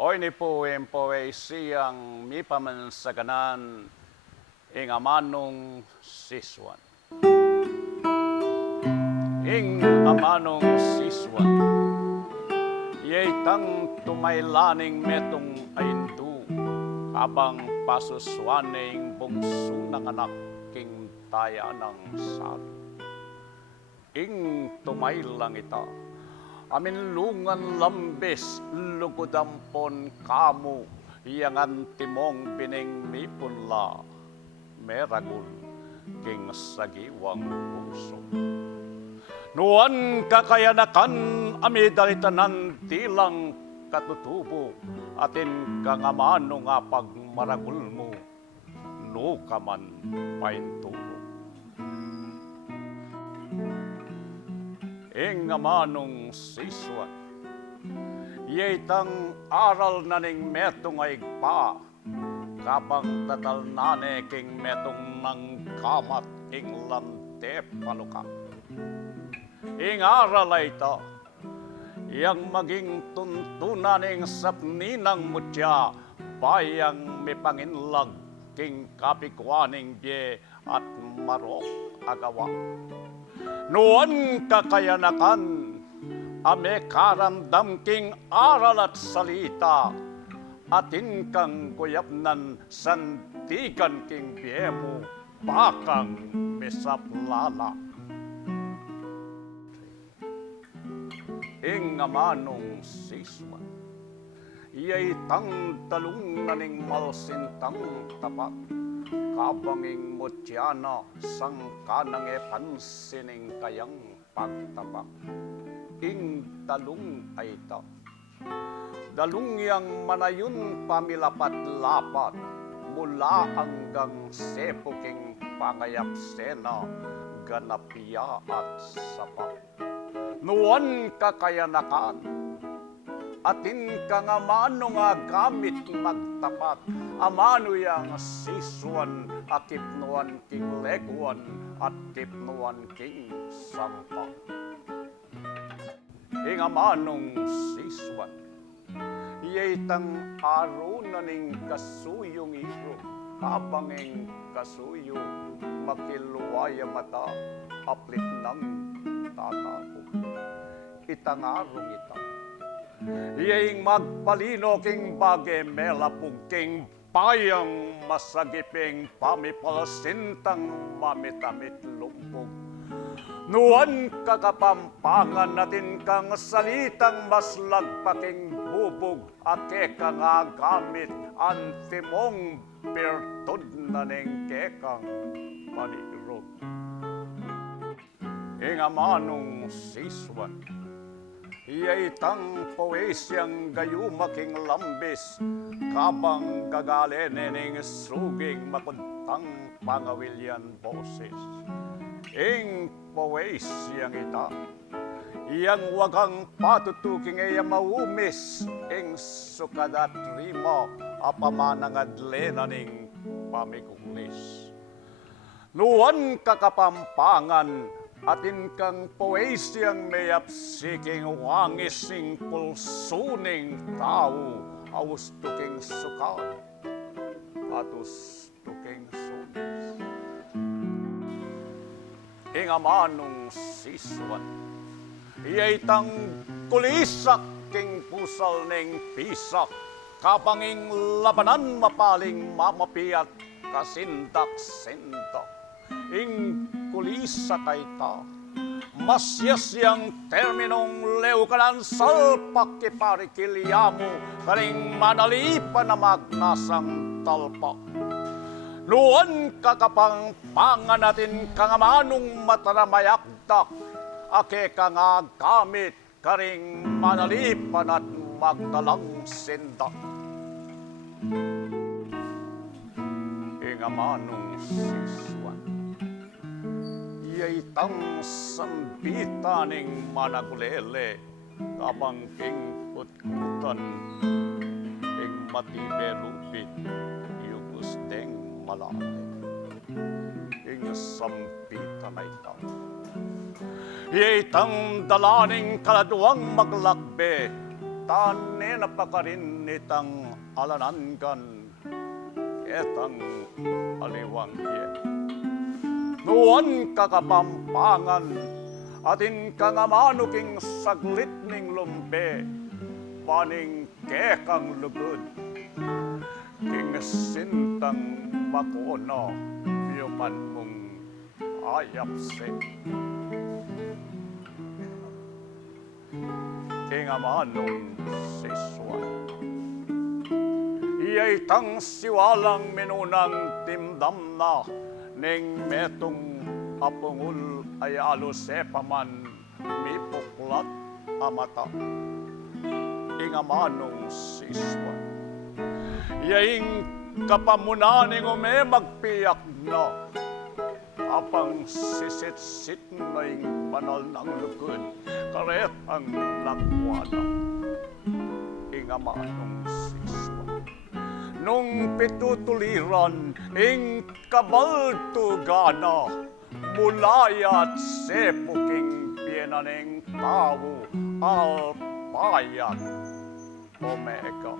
Oy ni poem poesiyang mi pamansaganan ing amanong siswan. Ing amanong siswan, yetang tumaylaning metong aindu, habang pasuswaning bungsu ng anak king taya ng sari. Ing tumaylang ita, amin lungan lambes lugudampon kamu, yangan timong bining mipunla, meragul king sagiwang puso. Nuan kakayanakan amidalitanan tilang katutubo, atin kangamano nga pagmaragul mo, no kaman paintubo. Ing amanong siswan, yetang aral na ning metong ay pa, kapang tatalnane king metong nang kamat ing lante palukak. Ing aral ay ito, yang maging tuntunan ing sapninang mutya, bayang may panginlag king kapikwaning bye at marok agawa. Noon kakayanakan, ame karamdam king aral at salita, atin kang guyapnan santikan king biyemo, bakang mesaplala. Ing amanong siswan, iyay tang talong na ning malsintang tapat, kabanging mutyana sang kanang pansining kayang pagtabak. Ing talong ay ita, dalong yang manayon pamilapat-lapat, mula hanggang sepuking pangayap sena, ganapya at sapat. Nuan kakayanakan, atin ka nga mano nga gamit magtapat, amano yang siswan, akipnuan king leguan, at kipnuan king sampa. Ing amanong siswan, iyetang aro na ning kasuyong iro, habang ing kasuyo, makiluwaya mata, aplit ng tatapo. Itangarong ita, iyeng magpalino king bage melapug king payang masagiping pamipalsintang mamitamit lumpog. Nuan kakapampangan natin kang salitang mas lagpaking bubog, ake ka nga gamit antimong pertod na ning kekang panirog. Ing amanong siswan, iyay poesyang gayumaking lambis, kabang gagalene ning suging makuntang pangawilyan boses. Ing poesyang ita, iyang wagang patutuking iya maumis, ing sukadat rima apamanangadlena ning pamikunglis. Nuan kakapampangan, atin kang poesyang mayapsiking wangis ning pulsuning tao, awus tuking sukat, atus tuking sunis. Ing amanong siswan, iyay tang kulisak king pusal ning pisak, kapanging labanan mapaling mamapiat kasindak-sindak. Ing kulisa kay ta, masyasyang terminong leukanan salpak kiparikilyamu, karing manalipan na magnasang talpak. Noon kakapangpangan natin kangamanong mataramayakdak, ake ka nga gamit, karing manalipan at magdalang sindak. Ing amanong siswan, iyay tang sambitaning managulele, kabang king putkutan, ing matiberupit, yugos deng malate. Ing sampitan ay tang, iyay tang dalaning kaladuang maglakbe, tanne napakarin itang alanangkan etang aliwangye. Nuan kakapampangan atin kangamanuking saglit ning lumpe paning kekang lugod king sintang makono yuman mong ayapse. King amanong siswan iyay tang siwalang minunang timdam na ning metong apungul ay alusepaman mipuklat amata. Ing amanong siswan iyaying kapamunaning ume magpiyak na apang sisit-sit na ing banal ng lukod karet ang lakwana. Ing amanong siswan nung pitutuliran ing kabaltugana mulayat sepuking pienaneng tao alpayat omega.